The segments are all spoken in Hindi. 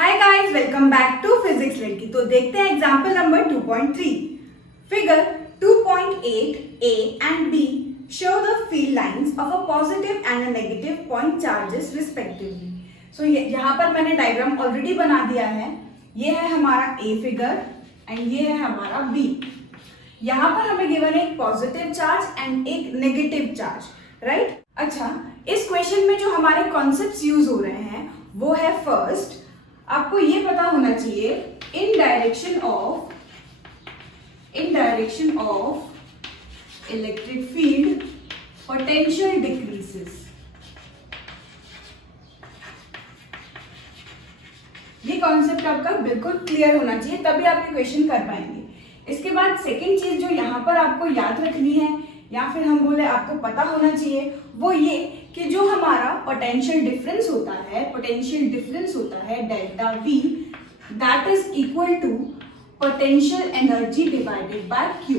Hi guys, welcome back to physics लड़की। तो देखते हैं example number 2.3। Figure 2.8 A and B show the field lines of a positive and a negative point charges respectively. So यहाँ पर मैंने डायग्राम ऑलरेडी बना दिया है। ये है हमारा A फिगर एंड ये है हमारा B। यहाँ पर हमें गिवन है एक पॉजिटिव चार्ज एंड एक नेगेटिव चार्ज, राइट? अच्छा, इस क्वेश्चन में जो हमारे कॉन्सेप्ट्स यूज हो रहे हैं वो है, फर्स्ट आपको ये पता होना चाहिए इन direction of electric field potential decreases. ये कॉन्सेप्ट आपका बिल्कुल क्लियर होना चाहिए, तभी आप ये क्वेश्चन कर पाएंगे। इसके बाद सेकेंड चीज जो यहाँ पर आपको याद रखनी है या फिर हम बोले आपको पता होना चाहिए वो ये कि जो हमारा पोटेंशियल डिफरेंस होता है delta V, that is equal to potential energy divided by Q,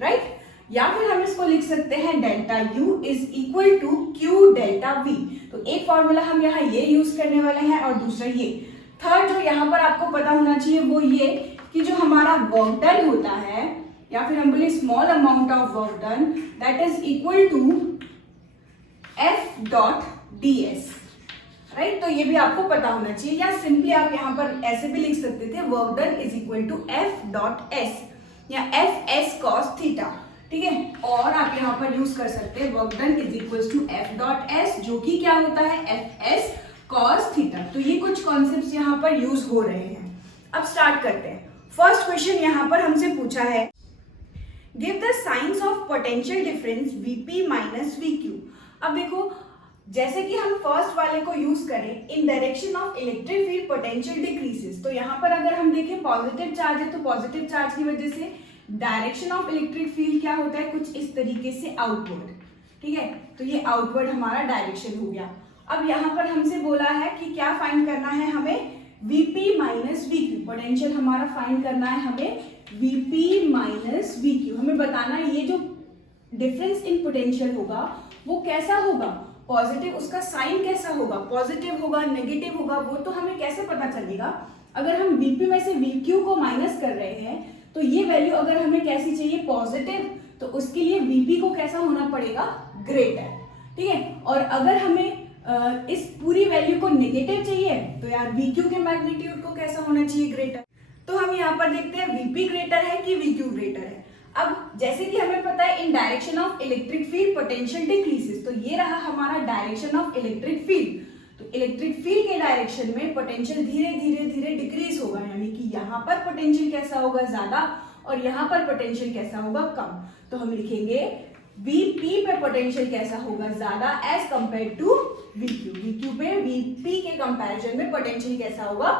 right? या फिर हम इसको लिख सकते हैं delta U is equal to Q delta V। तो एक फॉर्मूला हम यहाँ ये यूज करने वाले हैं और दूसरा ये। थर्ड जो यहाँ पर आपको पता होना चाहिए वो ये कि जो हमारा वर्क डन होता है या फिर हम बोले small amount of work done, that is equal to F dot ds, right? तो ये भी आपको पता होना चाहिए, या सिंपली आप यहाँ पर ऐसे भी लिख सकते थे work done is equal to F dot s या Fs cos थीटा, ठीक है? और आप यहाँ पर यूज कर सकते हैं work done is equal to F dot s, जो कि क्या होता है Fs cos थीटा। तो ये कुछ कॉन्सेप्ट्स यहाँ पर यूज हो रहे हैं। अब स्टार्ट करते हैं। फर्स्ट क्वेश्चन यहाँ पर हमसे पूछा है, give the science of potential difference Vp minus Vq। अब देखो, जैसे कि हम फर्स्ट वाले को यूज करें इन direction of electric field potential decreases, तो यहाँ पर अगर हम देखें पॉजिटिव चार्ज है तो पॉजिटिव चार्ज की वजह से डायरेक्शन ऑफ इलेक्ट्रिक फील्ड क्या होता है, कुछ इस तरीके से आउटवर्ड, ठीक है? तो ये आउटवर्ड हमारा डायरेक्शन हो गया। अब यहाँ पर हमसे बोला है कि क्या फाइंड करना है हमें, Vp माइनस Vq। पोटेंशियल हमारा फाइंड करना है हमें Vp माइनस Vq। हमें बताना है ये जो डिफरेंस इन पोटेंशियल होगा वो कैसा होगा, पॉजिटिव, उसका साइन कैसा होगा, पॉजिटिव होगा नेगेटिव होगा, वो तो हमें कैसे पता चलेगा? अगर हम Vp में से Vq को माइनस कर रहे हैं तो ये वैल्यू अगर हमें कैसी चाहिए, पॉजिटिव, तो उसके लिए Vp को कैसा होना पड़ेगा, ग्रेटर, ठीक है? और अगर हमें इस पूरी वैल्यू को नेगेटिव चाहिए तो यार Vq के मैग्नीट्यूड को कैसा होना चाहिए, ग्रेटर। तो हम यहाँ पर देखते हैं Vp ग्रेटर है कि Vq ग्रेटर है। अब जैसे कि हमें पता है इन direction of electric field potential decreases, तो ये रहा हमारा डायरेक्शन ऑफ इलेक्ट्रिक फील्ड। तो इलेक्ट्रिक फील्ड के डायरेक्शन में पोटेंशियल धीरे धीरे धीरे डिक्रीज होगा, यानी कि यहाँ पर पोटेंशियल कैसा होगा, ज्यादा, और यहाँ पर पोटेंशियल कैसा होगा, कम। तो हम लिखेंगे Vp पे पोटेंशियल कैसा होगा, ज्यादा, as compare to Vq। Vq पे Vp के कंपैरिजन में पोटेंशियल कैसा होगा,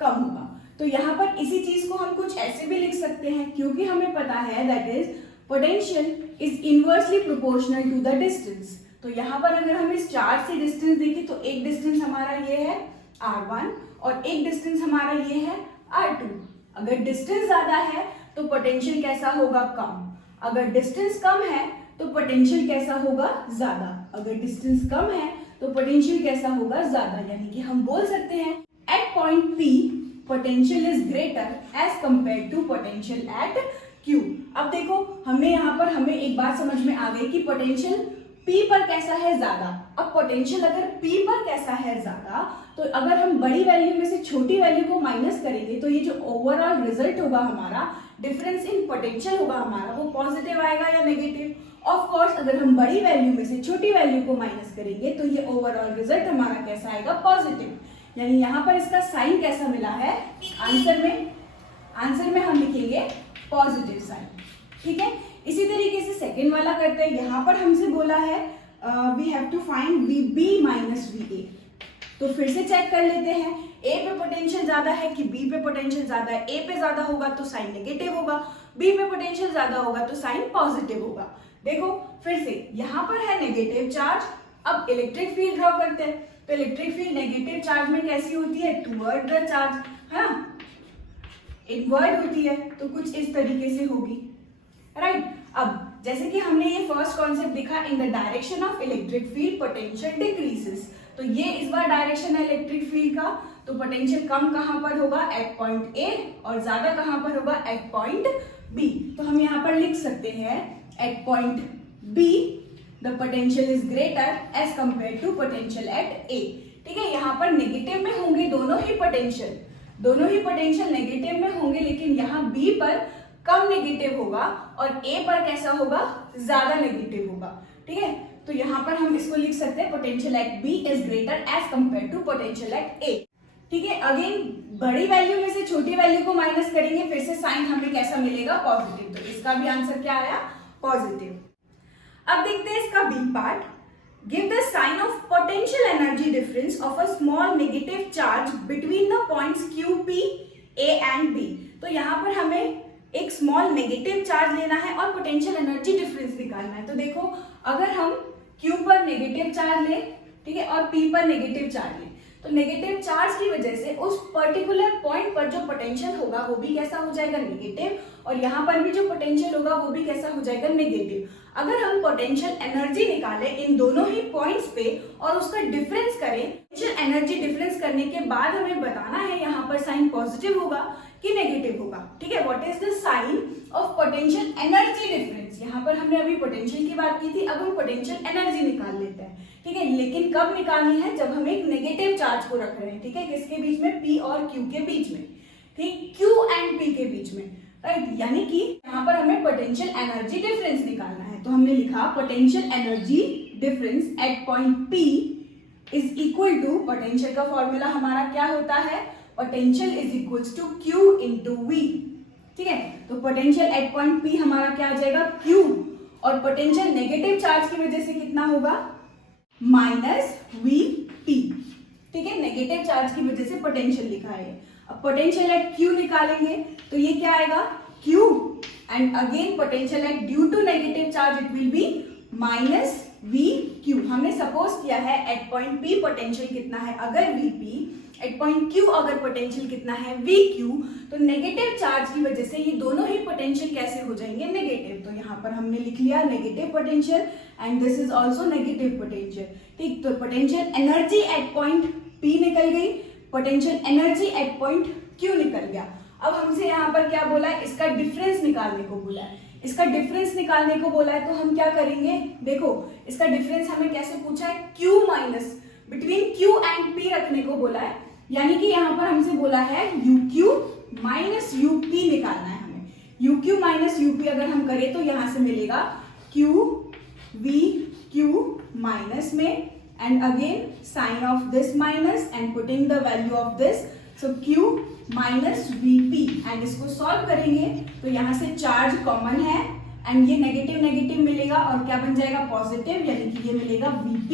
कम होगा। तो यहाँ पर इसी चीज को हम कुछ ऐसे भी लिख सकते हैं, क्योंकि हमें पता है that is potential is inversely proportional to the distance. तो यहाँ पर अगर हम इस चार्ज से डिस्टेंस देखें तो एक डिस्टेंस हमारा ये है r1 और एक डिस्टेंस हमारा ये है r2। अगर डिस्टेंस ज्यादा है तो पोटेंशियल कैसा होगा, कम। अगर डिस्टेंस कम है तो पोटेंशियल कैसा होगा, ज्यादा। अगर डिस्टेंस कम है तो पोटेंशियल कैसा होगा, ज्यादा। यानी कि हम बोल सकते हैं at point P potential is greater as compare to potential at Q। अब देखो, हमें यहाँ पर हमें एक बात समझ में आ गई कि पोटेंशियल P पर कैसा है, ज्यादा। अब पोटेंशियल अगर P पर कैसा है, ज्यादा, तो अगर हम बड़ी वैल्यू में से छोटी वैल्यू को माइनस करेंगे तो ये जो ओवरऑल रिजल्ट होगा हमारा, डिफरेंस इन पोटेंशियल होगा हमारा, वो पॉजिटिव आएगा या नेगेटिव? ऑफ कोर्स अगर हम बड़ी वैल्यू में से छोटी वैल्यू को माइनस करेंगे तो ये ओवरऑल रिजल्ट हमारा कैसा आएगा, पॉजिटिव। यानी यहाँ पर इसका साइन कैसा मिला है, आंसर में हम लिखेंगे पॉजिटिव साइन, ठीक है? इसी तरीके से सेकेंड वाला करते हैं। यहाँ पर हमसे बोला है we have to find Vb minus Va। तो फिर से चेक कर लेते हैं, A पे पोटेंशियल ज्यादा है कि B पे पोटेंशियल ज्यादा है। A पे ज्यादा होगा तो साइन नेगेटिव होगा, B पे पोटेंशियल ज्यादा होगा तो साइन पॉजिटिव होगा। देखो फिर से यहाँ पर है नेगेटिव चार्ज। अब इलेक्ट्रिक फील्ड ड्रॉ करते हैं, तो इलेक्ट्रिक फील्ड नेगेटिव चार्ज में कैसी होती है, टुवर्ड द चार्ज, है ना, इनवर्ड होती है, तो कुछ इस तरीके से होगी, राइट? अब जैसे कि हमने ये फर्स्ट कॉन्सेप्ट देखा in the direction of electric field potential decreases, तो ये इस बार डायरेक्शन है इलेक्ट्रिक फील्ड का, तो पोटेंशियल कम कहां पर होगा, एट पॉइंट ए, और ज्यादा कहां पर होगा, एट पॉइंट बी। तो हम यहाँ पर लिख सकते हैं at point B the potential is greater as compare to potential at A. ठीक है, यहाँ पर नेगेटिव में होंगे दोनों ही पोटेंशियल नेगेटिव में होंगे, लेकिन यहाँ बी पर कम नेगेटिव होगा और ए पर कैसा होगा, ज्यादा नेगेटिव होगा। ठीक है, तो यहाँ पर हम इसको लिख सकते हैं potential at B is greater as compare to potential at A. ठीक है, अगेन बड़ी वैल्यू में से छोटी वैल्यू को माइनस करेंगे, फिर से साइन हमें कैसा मिलेगा, पॉजिटिव। तो इसका भी आंसर क्या आया, पॉजिटिव। अब देखते हैं इसका B part. Give the sign of potential energy difference of a small negative charge between the points Q, P, A and B. तो यहाँ पर हमें एक स्मॉल नेगेटिव चार्ज लेना है और पोटेंशियल एनर्जी डिफरेंस निकालना है। तो देखो, अगर हम Q पर नेगेटिव चार्ज लें, ठीक है, और P पर नेगेटिव चार्ज लें, तो नेगेटिव चार्ज की वजह से उस पर्टिकुलर पॉइंट पर जो पोटेंशियल होगा वो भी कैसा हो जाएगा, नेगेटिव, और यहाँ पर भी जो पोटेंशियल होगा वो भी कैसा हो जाएगा, नेगेटिव। अगर हम पोटेंशियल एनर्जी निकालें इन दोनों ही पॉइंट्स पे और उसका डिफरेंस करें, पोटेंशियल एनर्जी डिफरेंस करने के बाद हमें बताना है यहाँ पर साइन पॉजिटिव होगा कि नेगेटिव होगा। ठीक है, what is the sign of potential energy difference. यहाँ पर हमने अभी पोटेंशियल की बात की थी, अब हम पोटेंशियल एनर्जी निकाल लेते हैं। ठीक है, लेकिन कब निकालनी है, जब हम एक नेगेटिव चार्ज को रख रहे हैं। ठीक है, किसके बीच में, P और Q के बीच में, ठीक, Q एंड P के बीच में, राइट। यानी कि यहाँ पर हमें पोटेंशियल एनर्जी डिफरेंस निकालना है। तो हमने लिखा potential energy difference at point P is equal to, potential का फॉर्मूला हमारा क्या होता है, potential is equals to Q into V। ठीक है, तो पोटेंशियल एट पॉइंट P हमारा क्या आ जाएगा, Q, और पोटेंशियल नेगेटिव चार्ज की वजह से कितना होगा, माइनस VP। ठीक है, नेगेटिव चार्ज की वजह से पोटेंशियल लिखा है। अब पोटेंशियल एट Q निकालेंगे तो ये क्या आएगा, Q, and again potential at due to negative charge it will be minus VQ। हमने सपोज किया है एट पॉइंट P पोटेंशियल कितना है, अगर VP, एट पॉइंट Q अगर पोटेंशियल कितना है, VQ, तो नेगेटिव चार्ज की वजह से ये दोनों ही पोटेंशियल कैसे हो जाएंगे, नेगेटिव। तो यहाँ पर हमने लिख लिया negative potential and this is also negative potential. ठीक, तो potential energy at point P निकल गई, potential energy at point Q निकल गया। अब हमसे यहाँ पर क्या बोला है, इसका डिफरेंस निकालने को बोला है। इसका डिफरेंस निकालने को बोला है तो हम क्या करेंगे, देखो इसका डिफरेंस हमें कैसे पूछा है, Q minus between Q and P रखने को बोला है। यानी कि यहाँ पर हमसे बोला है UQ माइनस UP निकालना है हमें। UQ माइनस UP अगर हम करें तो यहाँ से मिलेगा QVQ माइनस में, and again sine of this minus and putting the value of this, so Q minus VP, and इसको सॉल्व करेंगे तो यहाँ से चार्ज कॉमन है एंड ये नेगेटिव नेगेटिव मिलेगा और क्या बन जाएगा, पॉजिटिव, यानी कि ये मिलेगा VP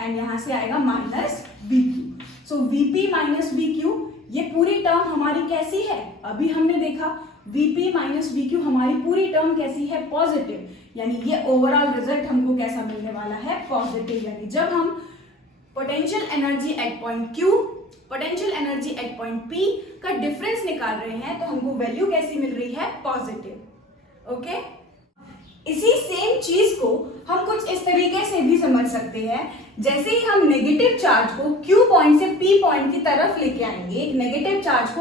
एंड यहाँ से आएगा माइनस VQ। सो VP माइनस VQ, ये पूरी टर्म हमारी कैसी है, अभी हमने देखा VP माइनस VQ हमारी पूरी टर्म कैसी है, पॉजिटिव, यानी ये ओवरऑल रिजल्ट हमको कैसा मिलने वाला है, पॉजिटिव। यानी जब हम potential energy at point Q, potential energy at point P का डिफरेंस निकाल रहे हैं तो हमको वैल्यू कैसी मिल रही है, पॉजिटिव। ओके, इसी सेम चीज को हम कुछ इस तरीके से भी समझ सकते हैं, जैसे ही हम नेगेटिव चार्ज को Q पॉइंट से P पॉइंट की तरफ लेके आएंगे, एक नेगेटिव चार्ज को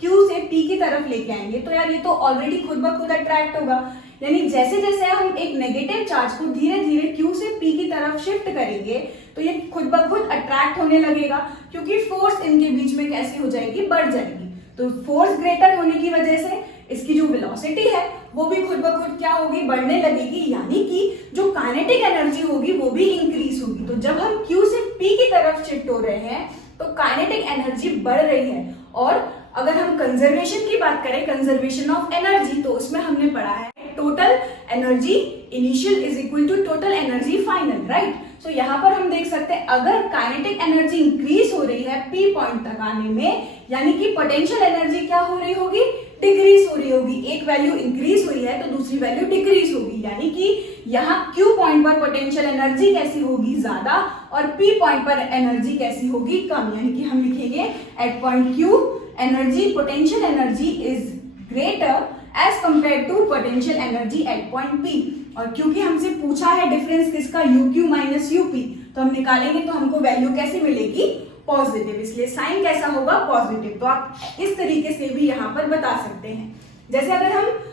Q से P की तरफ लेके आएंगे तो यार ये तो ऑलरेडी खुद ब खुद अट्रैक्ट होगा। यानी जैसे जैसे हम एक नेगेटिव चार्ज को धीरे धीरे Q से P की तरफ शिफ्ट करेंगे तो ये खुद ब खुद अट्रैक्ट होने लगेगा, क्योंकि फोर्स इनके बीच में कैसी हो जाएगी, बढ़ जाएगी। तो फोर्स ग्रेटर होने की वजह से इसकी जो वेलोसिटी है वो भी खुद ब खुद क्या होगी, बढ़ने लगेगी, यानी कि जो काइनेटिक एनर्जी होगी वो भी इंक्रीज होगी। तो जब हम Q से P की तरफ शिफ्ट हो रहे हैं तो काइनेटिक एनर्जी बढ़ रही है। और अगर हम कंजर्वेशन की बात करें, कंजर्वेशन ऑफ एनर्जी, तो उसमें हमने पढ़ा है total energy initial is equal to total energy final, right. So यहाँ पर हम देख सकते हैं अगर काइनेटिक एनर्जी इंक्रीज हो रही है P पॉइंट तक आने में, यानी कि पोटेंशियल एनर्जी क्या हो रही होगी, डिक्रीज हो रही होगी। एक वैल्यू इंक्रीज हुई है तो दूसरी वैल्यू डिक्रीज होगी, यानी कि यहाँ Q पॉइंट पर पोटेंशियल एनर्जी कैसी होगी, ज्यादा, और P पॉइंट पर एनर्जी कैसी होगी, कम। यानी कि हम लिखेंगे at point Q energy, potential energy is greater as compare to potential energy at point P। और क्योंकि हमसे पूछा है डिफरेंस किसका, UQ माइनस UP, तो हम निकालेंगे तो हमको वैल्यू कैसी मिलेगी, पॉजिटिव, इसलिए साइन कैसा होगा, पॉजिटिव। तो आप इस तरीके से भी यहाँ पर बता सकते हैं। जैसे अगर हम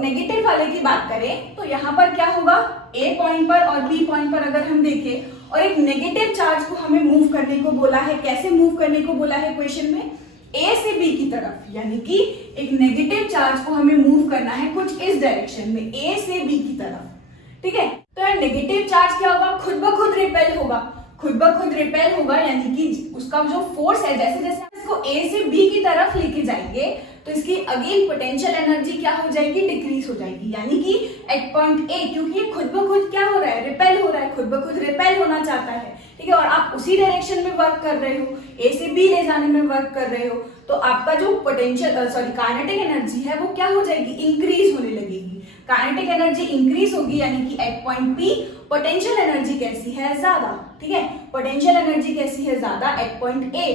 नेगेटिव वाले की बात करें तो यहाँ पर क्या होगा, ए पॉइंट पर और बी पॉइंट पर अगर हम देखें और एक नेगेटिव चार्ज को हमें मूव करने को बोला है, कैसे मूव करने को बोला है क्वेश्चन में, ए से बी की तरफ, यानी कि एक नेगेटिव चार्ज को हमें मूव करना है कुछ इस डायरेक्शन में, ए से बी की तरफ। ठीक है, तो यार नेगेटिव चार्ज क्या होगा, खुद ब खुद रिपेल होगा, खुद ब खुद रिपेल होगा, यानी कि उसका जो फोर्स है, जैसे जैसे हम इसको ए से बी की तरफ लेके जाएंगे तो इसकी अगेन पोटेंशियल एनर्जी क्या हो जाएगी, डिक्रीज हो जाएगी। यानी कि एट पॉइंट ए, क्योंकि ये खुद ब खुद क्या हो रहा है, रिपेल हो रहा है, खुद ब खुद रिपेल होना चाहता है। ठीक है, और आप उसी डायरेक्शन में वर्क कर रहे हो, ए से बी ले जाने में वर्क कर रहे हो, तो आपका जो पोटेंशियल काइनेटिक एनर्जी है वो क्या हो जाएगी, इंक्रीज होने लगेगी। काइनेटिक एनर्जी इंक्रीज होगी, यानी कि at point P potential energy कैसी है, ज्यादा। ठीक है, पोटेंशियल एनर्जी कैसी है, ज्यादा एट पॉइंट ए,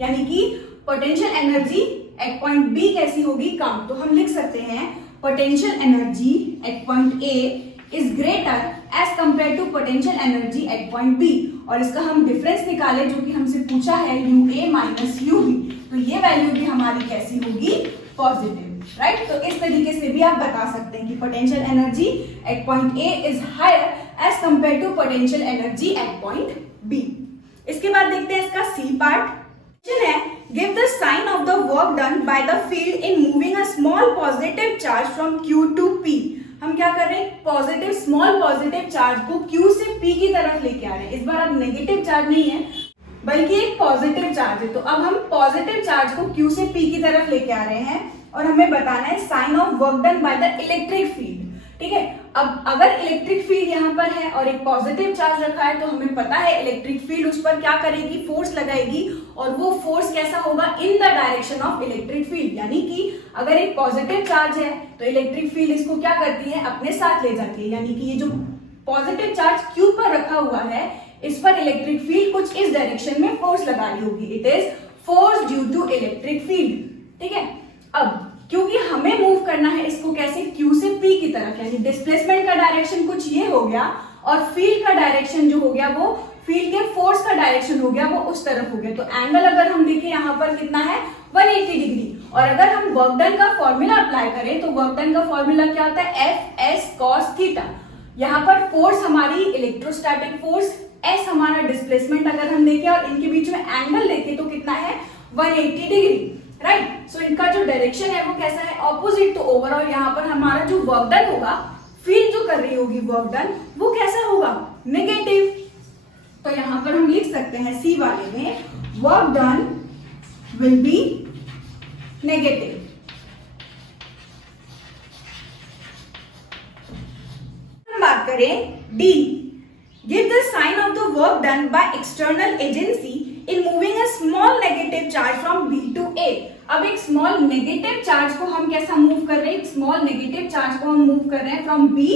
यानी कि potential energy at point B कैसी होगी, कम। तो हम लिख सकते हैं potential energy at point A is greater as compare to potential energy at point B. और इसका हम डिफरेंस निकाले जो कि हमसे पूछा है, U A minus U B, तो ये वैल्यू भी हमारी कैसी होगी, पॉजिटिव। राइट, तो इस तरीके से भी आप बता सकते हैं कि potential energy at point A is higher as compare to potential energy at point B. इसके बाद देखते हैं इसका सी पार्ट। क्वेश्चन है, give the sign of the work done by the field in moving a small positive charge from Q to P। हम क्या कर रहे हैं, पॉजिटिव स्मॉल पॉजिटिव चार्ज को Q से P की तरफ लेके आ रहे हैं। इस बार अब नेगेटिव चार्ज नहीं है बल्कि एक पॉजिटिव चार्ज है। तो अब हम पॉजिटिव चार्ज को Q से P की तरफ लेके आ रहे हैं और हमें बताना है sign of work done by the electric field. ठीक है, अब अगर इलेक्ट्रिक फील्ड यहाँ पर है और एक पॉजिटिव चार्ज रखा है तो हमें पता है इलेक्ट्रिक फील्ड उस पर क्या करेगी, फोर्स लगाएगी, और वो फोर्स कैसा होगा, in the direction of electric field. यानी कि अगर एक पॉजिटिव चार्ज है तो इलेक्ट्रिक फील्ड इसको क्या करती है, अपने साथ ले जाती है। यानी कि ये जो पॉजिटिव चार्ज Q पर रखा हुआ है, इस पर इलेक्ट्रिक फील्ड कुछ इस डायरेक्शन में फोर्स लगा रही होगी। It is force due to electric field. ठीक है, अब क्योंकि हमें मूव करना है इसको कैसे, Q से P की तरफ, यानी डिस्प्लेसमेंट का डायरेक्शन कुछ ये हो गया और फील्ड का डायरेक्शन जो हो गया वो फील्ड के फोर्स का डायरेक्शन हो गया, वो उस तरफ हो गया। तो एंगल अगर हम देखें यहाँ पर कितना है, 180 डिग्री। और अगर हम वर्क डन का फॉर्मूला अप्लाई करें तो वर्क डन का फॉर्मूला क्या होता है, एफ एस कॉस थीटा। यहाँ पर फोर्स हमारी इलेक्ट्रोस्टैटिक फोर्स, एस हमारा डिस्प्लेसमेंट अगर हम देखें और इनके बीच में एंगल देखें तो कितना है, 180 डिग्री। राइट, सो इनका जो डायरेक्शन है वो कैसा है, ऑपोजिट। तो ओवरऑल यहाँ पर हमारा जो वर्क डन होगा, फील्ड जो कर रही होगी वर्क डन, वो कैसा होगा, नेगेटिव। तो यहाँ पर हम लिख सकते हैं सी वाले में, work done will be negative. हम बात करें D, give the sign of the work done by external agency in moving a small negative charge from B to A। अब एक स्मॉल नेगेटिव चार्ज को हम कैसा मूव कर रहे हैं, स्मॉल नेगेटिव चार्ज को हम मूव कर रहे हैं फ्रॉम B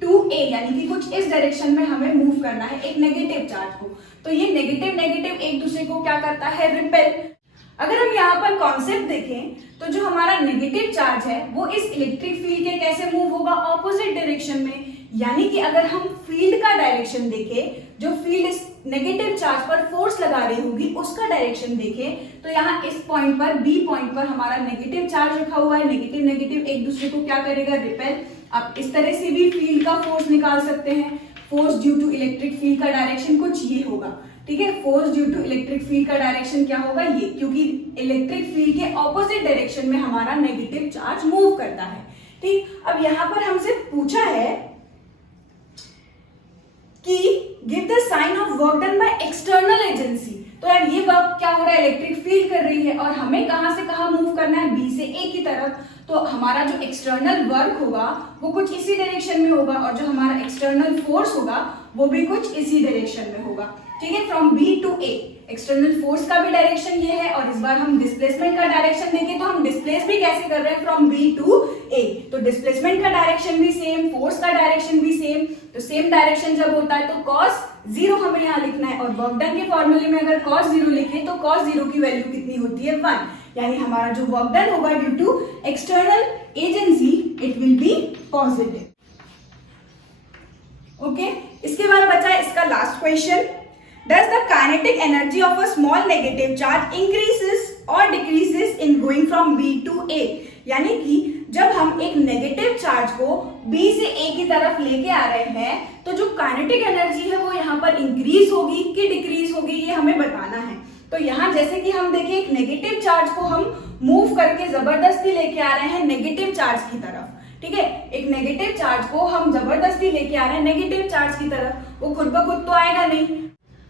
टू A, यानी कि कुछ इस डायरेक्शन में हमें मूव करना है एक नेगेटिव चार्ज को। तो ये नेगेटिव नेगेटिव एक दूसरे को क्या करता है, रिपेल। अगर हम यहाँ पर कॉन्सेप्ट देखें तो जो हमारा नेगेटिव चार्ज है वो इस इलेक्ट्रिक फील्ड के कैसे मूव होगा, ऑपोजिट डायरेक्शन में। यानी कि अगर हम फील्ड का डायरेक्शन देखें, जो फील्ड इस नेगेटिव चार्ज पर फोर्स लगा रही होगी उसका डायरेक्शन देखें, तो यहाँ इस पॉइंट पर बी पॉइंट पर हमारा नेगेटिव चार्ज रखा हुआ है, नेगेटिव नेगेटिव एक दूसरे को क्या करेगा, रिपेल। आप इस तरह से भी फील्ड का फोर्स निकाल सकते हैं, force due to electric field का डायरेक्शन कुछ ये होगा। ठीक है, force due to electric field का डायरेक्शन क्या होगा, ये, क्योंकि इलेक्ट्रिक फील्ड के ऑपोजिट डायरेक्शन में हमारा नेगेटिव चार्ज मूव करता है। ठीक, अब यहाँ पर हमसे पूछा है कि give the sign of work done by external agency. तो यार ये वर्क क्या हो रहा है, इलेक्ट्रिक फील्ड कर रही है और हमें कहां से कहां मूव करना है, बी से ए की तरफ। तो हमारा जो एक्सटर्नल वर्क होगा वो कुछ इसी डायरेक्शन में होगा और जो हमारा एक्सटर्नल फोर्स होगा वो भी कुछ इसी डायरेक्शन में होगा। ठीक है, from B to A, external force का भी डायरेक्शन ये है और इस बार हम डिस्प्लेसमेंट का डायरेक्शन देखें तो हम डिस्प्लेस भी कैसे कर रहे हैं, फ्रॉम बी टू ए। तो डिस्प्लेसमेंट का डायरेक्शन भी सेम, फोर्स का डायरेक्शन भी सेम। तो सेम डायरेक्शन जब होता है तो cos 0 हमें यहाँ लिखना है और वर्क डन के फॉर्मूले में अगर cos 0 लिखें तो cos 0 की वैल्यू कितनी होती है, 1। यानी हमारा जो वर्क डन होगा due to external agency, it will be positive. Okay, इसके बाद बचा है इसका last question, Does the kinetic energy of a small negative charge increases or decreases in going from B to A? यानी कि जब हम एक नेगेटिव चार्ज को B से A की तरफ लेके आ रहे हैं तो जो काइनेटिक एनर्जी है वो यहाँ पर इंक्रीज होगी कि डिक्रीज होगी, ये हमें बताना है। तो यहाँ जैसे कि हम देखें एक नेगेटिव चार्ज को हम मूव करके जबरदस्ती लेके आ रहे हैं नेगेटिव चार्ज की तरफ, ठीक है। एक नेगेटिव चार्ज को हम जबरदस्ती लेके आ रहे हैं नेगेटिव चार्ज की तरफ, वो खुद ब खुद तो आएगा नहीं।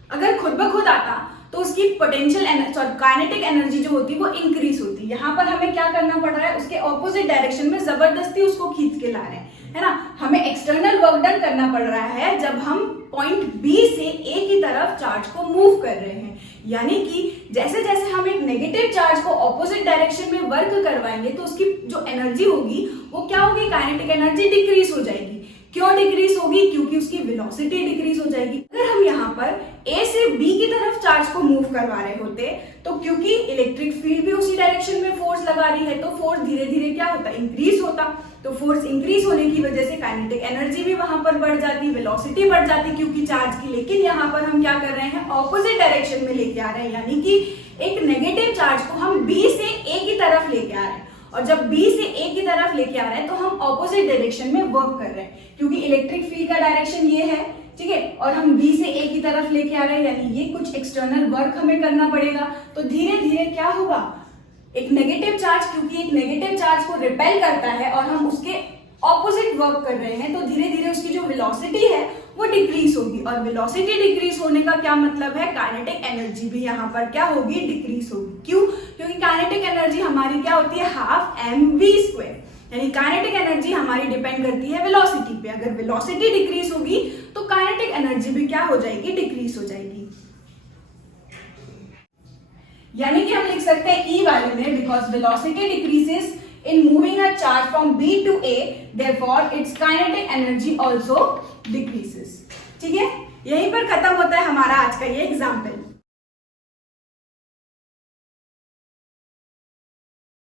अगर खुद ब खुद आता तो उसकी पोटेंशियल काइनेटिक एनर्जी जो होती है वो इंक्रीज होती। यहाँ पर हमें क्या करना पड़ रहा है, उसके ऑपोजिट डायरेक्शन में जबरदस्ती उसको खींच के ला रहे हैं, है ना। हमें एक्सटर्नल वर्क डन करना पड़ रहा है जब हम पॉइंट बी से ए की तरफ चार्ज को मूव कर रहे हैं। यानी कि जैसे जैसे हम एक नेगेटिव चार्ज को ऑपोजिट डायरेक्शन में वर्क करवाएंगे तो उसकी जो एनर्जी होगी वो क्या होगी, काइनेटिक एनर्जी डिक्रीज हो जाएगी। क्यों डिक्रीज होगी, क्योंकि उसकी वेलोसिटी डिक्रीज हो जाएगी। अगर हम यहाँ पर ए से बी की तरफ चार्ज को मूव करवा रहे होते तो क्योंकि इलेक्ट्रिक फील्ड भी उसी डायरेक्शन में फोर्स लगा रही है तो फोर्स धीरे धीरे क्या होता, इंक्रीज होता। तो फोर्स इंक्रीज होने की वजह से काइनेटिक एनर्जी भी वहां पर बढ़ जाती, वेलोसिटी बढ़ जाती क्योंकि चार्ज की। लेकिन यहाँ पर हम क्या कर रहे हैं, ऑपोजिट डायरेक्शन में लेके आ रहे हैं, यानी कि एक नेगेटिव चार्ज को हम बी से ए की तरफ लेके आ रहे हैं। और जब B से A की तरफ लेके आ रहे हैं तो हम ऑपोजिट डायरेक्शन में वर्क कर रहे हैं क्योंकि इलेक्ट्रिक फील्ड का डायरेक्शन ये है, ठीक है। और हम B से A की तरफ लेके आ रहे हैं, यानी ये कुछ एक्सटर्नल वर्क हमें करना पड़ेगा। तो धीरे धीरे क्या होगा, एक नेगेटिव चार्ज, क्योंकि एक नेगेटिव चार्ज को रिपेल करता है और हम उसके ऑपोजिट वर्क कर रहे हैं तो धीरे धीरे उसकी जो वेलोसिटी है वो डिक्रीज होगी। और वेलोसिटी डिक्रीज होने का क्या मतलब है, काइनेटिक एनर्जी भी यहाँ पर क्या होगी, डिक्रीज होगी। क्यों, क्योंकि काइनेटिक एनर्जी हमारी क्या होती है, हाफ mv², यानी काइनेटिक एनर्जी हमारी डिपेंड करती है वेलोसिटी पे। अगर वेलोसिटी डिक्रीज होगी तो काइनेटिक एनर्जी भी क्या हो जाएगी, डिक्रीज हो जाएगी। यानी कि हम लिख सकते हैं ई वाले में, because velocity decreases in moving a charge from B to A, therefore its kinetic energy also decreases। ठीक है, यहीं पर खत्म होता है हमारा आज का ये एग्जाम्पल।